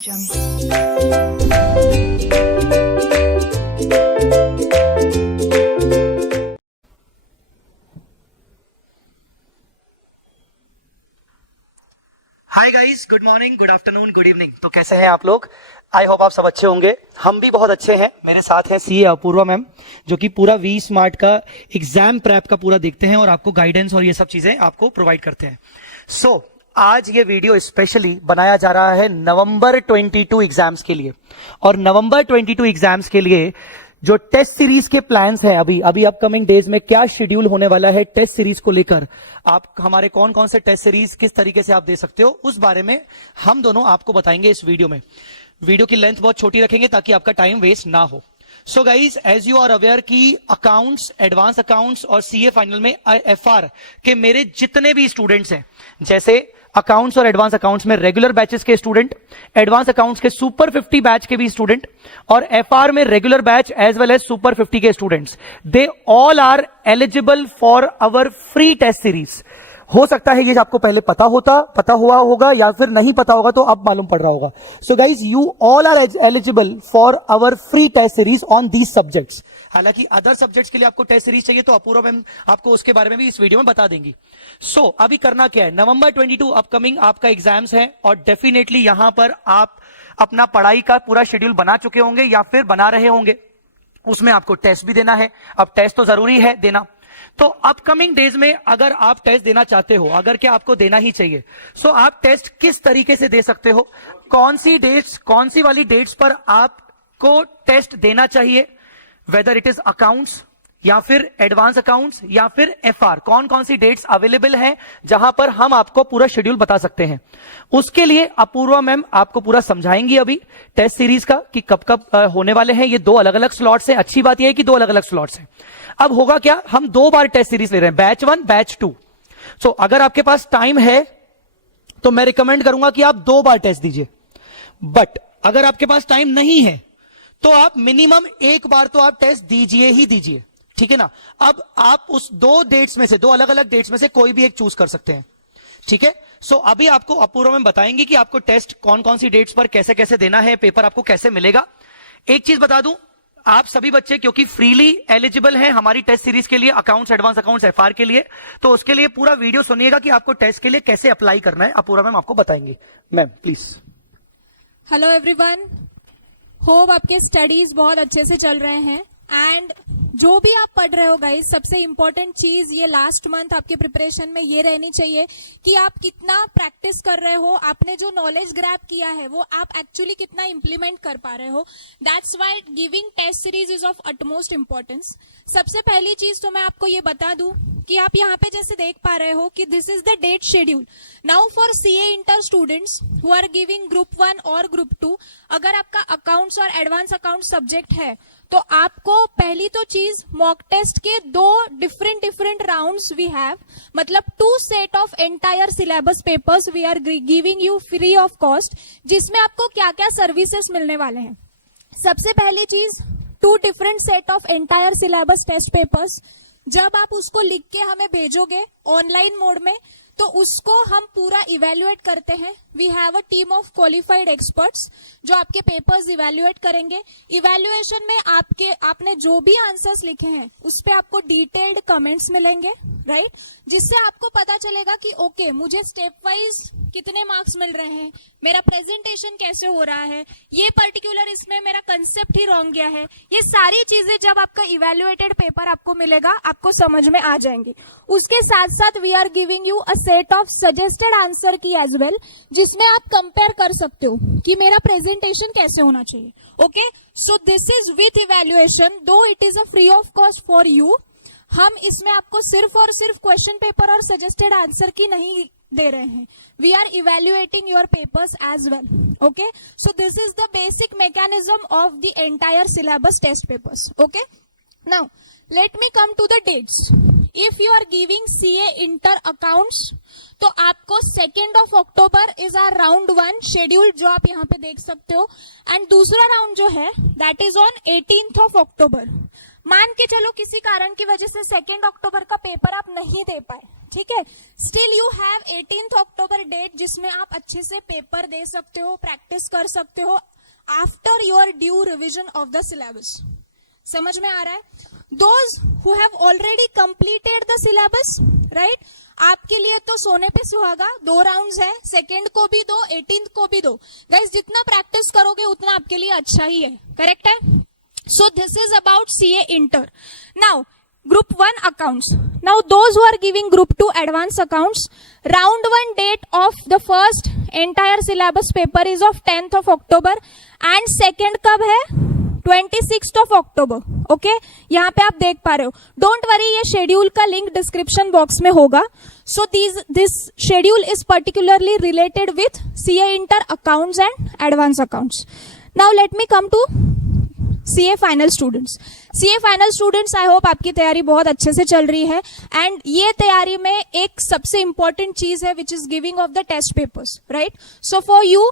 Hi guys, good morning, good afternoon, good evening. तो कैसे हैं आप लोग? आई होप आप सब अच्छे होंगे। हम भी बहुत अच्छे हैं। मेरे साथ हैं सीए अपूर्वा मैम, जो कि पूरा वी स्मार्ट का एग्जाम प्रेप का पूरा देखते हैं और आपको गाइडेंस और ये सब चीजें आपको प्रोवाइड करते हैं। सो आज ये वीडियो स्पेशली बनाया जा रहा है नवंबर 22 एग्जाम्स के लिए। और नवंबर 22 एग्जाम्स के लिए जो टेस्ट सीरीज के प्लान्स हैं, अभी अपकमिंग डेज में क्या शेड्यूल होने वाला है टेस्ट सीरीज को लेकर, आप हमारे कौन कौन से टेस्ट सीरीज किस तरीके से आप दे सकते हो, उस बारे में हम दोनों आपको बताएंगे इस वीडियो में। वीडियो की लेंथ बहुत छोटी रखेंगे ताकि आपका टाइम वेस्ट ना हो। So guys, as you are aware कि अकाउंट्स, एडवांस अकाउंट्स और सीए फाइनल में एफआर के मेरे जितने भी स्टूडेंट्स हैं, जैसे अकाउंट्स और एडवांस अकाउंट्स में रेगुलर बैचेस के स्टूडेंट, एडवांस अकाउंट्स के सुपर 50 बैच के भी स्टूडेंट, और एफआर में regular batch as well as super 50 के students, they all are eligible for our free test series. हो सकता है ये आपको पहले पता हुआ होगा, या फिर नहीं पता होगा तो अब मालूम पड़ रहा होगा। So guys, you all are eligible for our free test series on these subjects. हालांकि अदर सब्जेक्ट्स के लिए आपको टेस्ट सीरीज चाहिए तो अपूर्वा मैम आपको उसके बारे में भी इस वीडियो में बता देंगी। सो अभी करना क्या है, नवंबर 22 अपकमिंग आपका एग्जाम्स है, और डेफिनेटली यहां पर आप अपना पढ़ाई का पूरा शेड्यूल बना चुके होंगे या फिर बना रहे होंगे। उसमें आपको टेस्ट भी देना है। अब टेस्ट तो जरूरी है देना। तो अपकमिंग डेज में अगर आप टेस्ट देना चाहते हो, अगर क्या आपको देना ही चाहिए, सो आप टेस्ट किस तरीके से दे सकते हो, कौन सी वाली डेट्स पर आपको टेस्ट देना चाहिए, वेदर इट इज अकाउंट्स या फिर एडवांस अकाउंट्स या फिर एफआर, कौन सी डेट्स अवेलेबल हैं जहां पर हम आपको पूरा शेड्यूल बता सकते हैं। उसके लिए अपूर्वा मैम आपको पूरा समझाएंगी अभी टेस्ट सीरीज का कि कब कब होने वाले हैं। ये 2 अलग अलग स्लॉट्स हैं। अच्छी बात यह है कि 2 अलग अलग स्लॉट्स हैं। अब होगा क्या, हम 2 बार टेस्ट सीरीज ले रहे हैं, बैच 1 बैच 2। सो अगर आपके पास टाइम है तो मैं रिकमेंड करूंगा कि आप 2 बार टेस्ट दीजिए। बट अगर आपके पास टाइम नहीं है तो आप मिनिमम 1 बार तो आप टेस्ट दीजिए ही दीजिए, ठीक है ना। अब आप उस 2 डेट्स में से, 2 अलग अलग डेट्स में से कोई भी एक चूज कर सकते हैं, ठीक है। सो अभी आपको अपूर्वा में बताएंगे कि आपको टेस्ट कौन कौन सी डेट्स पर कैसे कैसे देना है, पेपर आपको कैसे मिलेगा। एक चीज बता दूं, आप सभी बच्चे क्योंकि फ्रीली एलिजिबल हैं हमारी टेस्ट सीरीज के लिए, अकाउंट्स, एडवांस अकाउंट्स, एफआर के लिए, तो उसके लिए पूरा वीडियो सुनिएगा कि आपको टेस्ट के लिए कैसे अप्लाई करना है। अपूर्वा मैम आपको बताएंगे। Ma'am please. Hello everyone, hope आपके स्टडीज बहुत अच्छे से चल रहे हैं। एंड जो भी आप पढ़ रहे हो गाइस, सबसे इंपॉर्टेंट चीज ये लास्ट मंथ आपके प्रिपरेशन में ये रहनी चाहिए कि आप कितना प्रैक्टिस कर रहे हो, आपने जो नॉलेज ग्रैब किया है वो आप एक्चुअली कितना इंप्लीमेंट कर पा रहे हो। That's why giving test series is of utmost importance. सबसे पहली चीज तो मैं आपको ये बता दूं कि आप यहाँ पे जैसे देख पा रहे हो कि this is the date schedule now for CA inter students who are giving group 1 और ग्रुप 2। अगर आपका अकाउंट्स और एडवांस अकाउंट सब्जेक्ट है तो आपको पहली तो चीज मॉक टेस्ट के 2 डिफरेंट राउंड्स वी हैव, मतलब 2 set of entire syllabus papers we are giving you free of cost, जिसमें आपको क्या क्या सर्विसेज मिलने वाले हैं। सबसे पहली चीज 2 different set of entire syllabus test papers. जब आप उसको लिख के हमें भेजोगे ऑनलाइन मोड में तो उसको हम पूरा इवेल्युएट करते हैं। We have a team of qualified experts जो आपके पेपर्स इवेल्युएट करेंगे। इवेल्युएशन में आपने जो भी आंसर्स लिखे हैं उस पे आपको डिटेल्ड कमेंट्स मिलेंगे, राइट, जिससे आपको पता चलेगा कि ओके मुझे स्टेप वाइज कितने मार्क्स मिल रहे हैं, मेरा प्रेजेंटेशन कैसे हो रहा है, ये पर्टिकुलर इसमें मेरा कंसेप्ट ही रॉन्ग गया है। ये सारी चीजें जब आपका इवेल्युएटेड पेपर आपको मिलेगा आपको समझ में आ जाएंगी। उसके साथ साथ we are giving you a set of suggested answer key as well, जिसमें आप कंपेयर कर सकते हो कि मेरा प्रेजेंटेशन कैसे होना चाहिए। Okay, so this is with evaluation, though it is a free of cost for you. हम इसमें आपको सिर्फ और सिर्फ क्वेश्चन पेपर और सजेस्टेड आंसर की नहीं दे रहे हैं, we are evaluating your papers as well. Okay, so this is the basic mechanism of the entire syllabus test papers. Okay, now let me come to the dates. If you are giving CA inter accounts तो आपको 2 October is our round 1 schedule, जो आप यहाँ पे देख सकते हो, and दूसरा राउंड जो है दैट इज ऑन 18 अक्टूबर। मान के चलो किसी कारण की वजह से 2 अक्टूबर का पेपर आप नहीं दे पाए, ठीक है। Still you have 18th October date जिसमें आप अच्छे से पेपर दे सकते हो, प्रैक्टिस कर सकते हो after your due revision of the syllabus. समझ में आ रहा है? Those who have already completed the syllabus, right, आपके लिए तो सोने पे सुहागा, 2 राउंड्स है, सेकेंड को भी दो, 18th को भी दो। गाइस जितना प्रैक्टिस करोगे उतना आपके लिए अच्छा ही है, करेक्ट है? So this is about CA inter. Now Group 1 accounts. Now those who are giving Group 2 advanced accounts, round 1 date of the first entire syllabus paper is of 10th of October and second कब है? 26th of October. Okay? यहाँ पे आप देख पा रहे हो। Don't worry, ये schedule का link description box में होगा। So this schedule is particularly related with CA inter accounts and advanced accounts. Now let me come to CA final students. CA final students, I hope आपकी तैयारी बहुत अच्छे से चल रही है एंड ये तैयारी में एक सबसे इंपॉर्टेंट चीज है which is giving of the test papers, right? So for you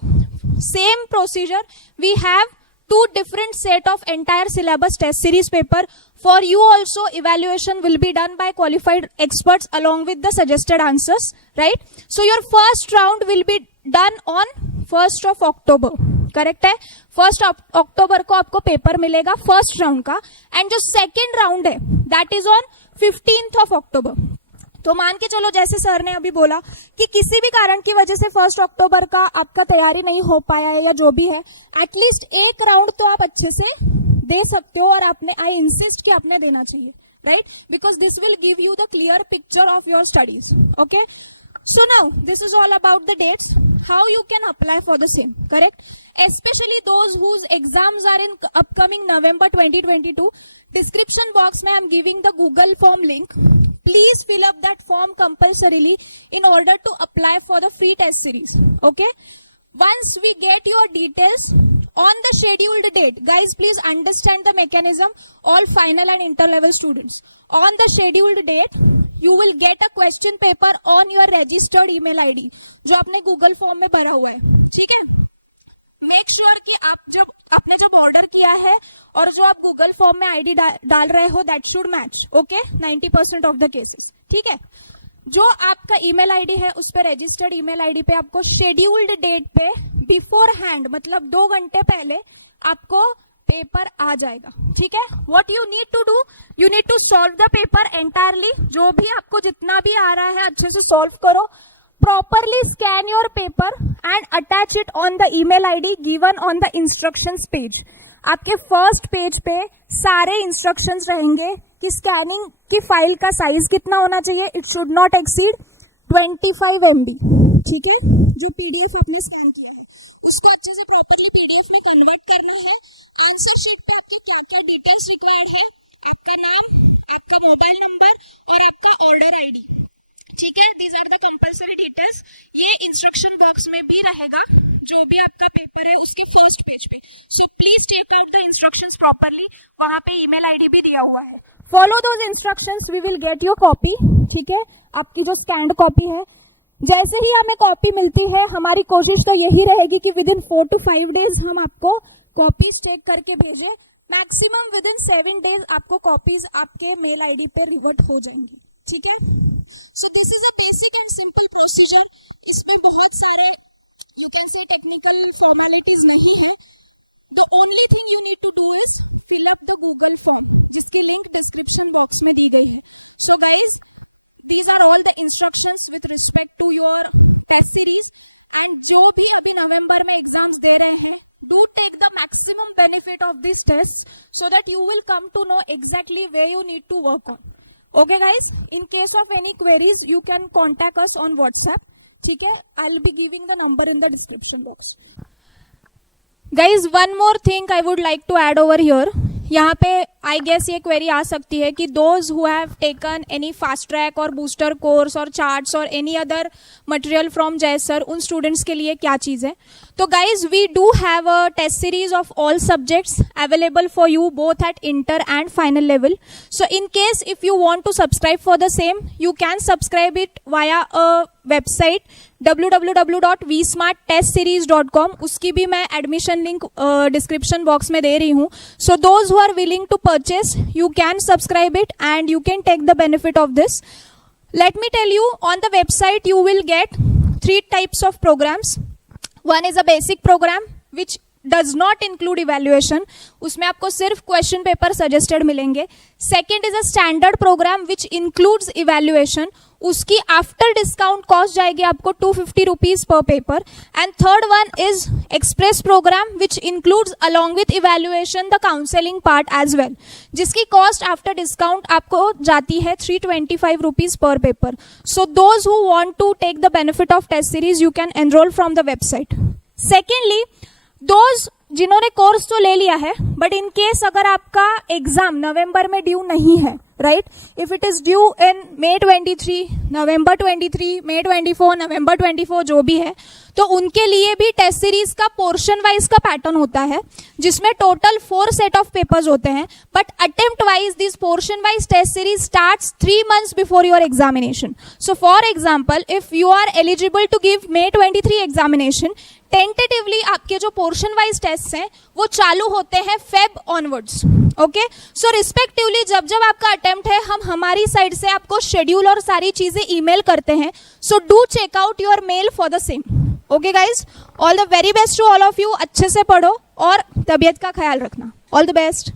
same procedure, we have 2 different set of entire syllabus test series paper. For you also evaluation will be done by qualified experts along with the suggested answers, right? So your first round will be done on 1st of October, correct है? 1st अक्टूबर को आपको paper मिलेगा first round का and जो second round है that is on 15th of October. तो मान के चलो जैसे सर ने अभी बोला कि किसी भी कारण की वजह से 1st अक्टूबर का आपका तैयारी नहीं हो पाया है या जो भी है, एटलीस्ट एक राउंड तो आप अच्छे से दे सकते हो और आपने, आई इंसिस्ट कि आपने देना चाहिए, right? Because this will give you the clear picture of your studies, okay? So now this is all about the dates, how you can apply for the same, correct? Especially those whose exams are in upcoming November 2022. Description box mein I'm giving the Google form link. Please fill up that form compulsorily in order to apply for the free test series, okay? Once we get your details on the scheduled date, guys please understand the mechanism, all final and inter level students, on the scheduled date you will get a question paper on your registered email ID जो आपने Google form में भरा हुआ है, ठीक है? Make sure कि आप आपने जब ऑर्डर किया है और जो आप गूगल फॉर्म में आईडी डाल रहे हो that should match, okay? 90% of the cases, ठीक है? जो आपका ईमेल आईडी है उस पर रजिस्टर्ड ईमेल आईडी पे आपको शेड्यूल्ड डेट पे बिफोर हैंड, मतलब 2 घंटे पहले आपको पेपर आ जाएगा, ठीक है? What you need to do, you need to solve the paper entirely, जो भी आपको जितना भी आ रहा है अच्छे से सॉल्व करो, properly scan your paper and attach it on the email ID given on the instructions page. आपके फर्स्ट पेज पे सारे इंस्ट्रक्शंस रहेंगे कि स्कैनिंग की फाइल का साइज कितना होना चाहिए, it should not exceed 25 MB, ठीक है? जो PDF आपने स्कैन किया है उसको अच्छे से प्रॉपरली PDF में कन्वर्ट करना है। आंसर शीट पे आपके क्या क्या डिटेल्स रिक्वायर्ड है, आपका नाम, आपका मोबाइल नंबर और आपका ऑर्डर आईडी, ठीक है? These are the compulsory details. ये इंस्ट्रक्शन बॉक्स में भी रहेगा जो भी आपका पेपर है उसके फर्स्ट पेज पे। So please take out the instructions properly, वहां पे ईमेल आईडी भी दिया हुआ है। Follow those instructions, we will get your copy, ठीक है? आपकी जो स्कैन्ड कॉपी है, जैसे ही हमें कॉपी मिलती है हमारी कोशिश तो यही रहेगी कि विद इन 4 to 5 days हम आपको कॉपीज टेक करके भेजें। मैक्सिमम विद इन 7 days आपको कॉपीज आपके मेल आईडी पे रिवर्ट हो जाएंगी, ठीक है? So this is a basic and simple procedure. इसमें बहुत सारे you can say technical formalities नहीं है। The only thing you need to do is fill up the Google form जिसकी लिंक डिस्क्रिप्शन बॉक्स में दी गई है। सो गाइज, these are all the instructions with respect to your test series and जो भी अभी नवंबर में एग्जाम्स दे रहे हैं, do take the maximum benefit of these tests so that you will come to know exactly where you need to work on. Okay guys, in case of any queries you can contact us on WhatsApp, ठीक है? I'll be giving the number in the description box. Guys, one more thing I would like to add over here. यहाँ पे I guess ये query आ सकती है कि those who have taken any fast track और booster course और charts और any other material from Jai sir, उन स्टूडेंट्स के लिए क्या चीज़ है? तो guys, we do have a test series of all subjects available for you both at inter and final level. So in case if you want to subscribe for the same, you can subscribe it via a website www.vsmarttestseries.com. उसकी भी मैं admission link description box में दे रही हूँ. So those who are willing to purchase, you can subscribe it and you can take the benefit of this. Let me tell you, on the website you will get 3 types of programs. One is a basic program which does not include evaluation. उसमें आपको सिर्फ question paper suggested मिलेंगे. Second is a standard program which includes evaluation. उसकी after discount cost जाएगी आपको 250 rupees पर paper. And third one is express program which includes along with evaluation the counselling part as well, जिसकी cost after discount आपको जाती है 325 rupees पर paper. So those who want to take the benefit of test series you can enrol from the website. Secondly, those जिन्होंने course तो ले लिया है बट इन केस अगर आपका एग्जाम नवंबर में ड्यू नहीं है, right, if it is due in May 23, November 23, May 24, नवंबर 24 जो भी है, तो उनके लिए भी टेस्ट सीरीज का पोर्शन वाइज का पैटर्न होता है जिसमें टोटल 4 सेट ऑफ पेपर्स होते हैं. But attempt wise this portion wise test series starts 3 months before your examination. So for example, if you are eligible to give May 23 examination, tentatively आपके जो portion wise test हैं वो चालू होते हैं Feb onwards. Okay, सो respectively जब जब आपका अटेम्प्ट है हम हमारी साइड से आपको शेड्यूल और सारी चीजें ईमेल करते हैं. So do check out your mail for the same. Okay guys, all the very best to all of you. अच्छे से पढ़ो और तबीयत का ख्याल रखना. All the best.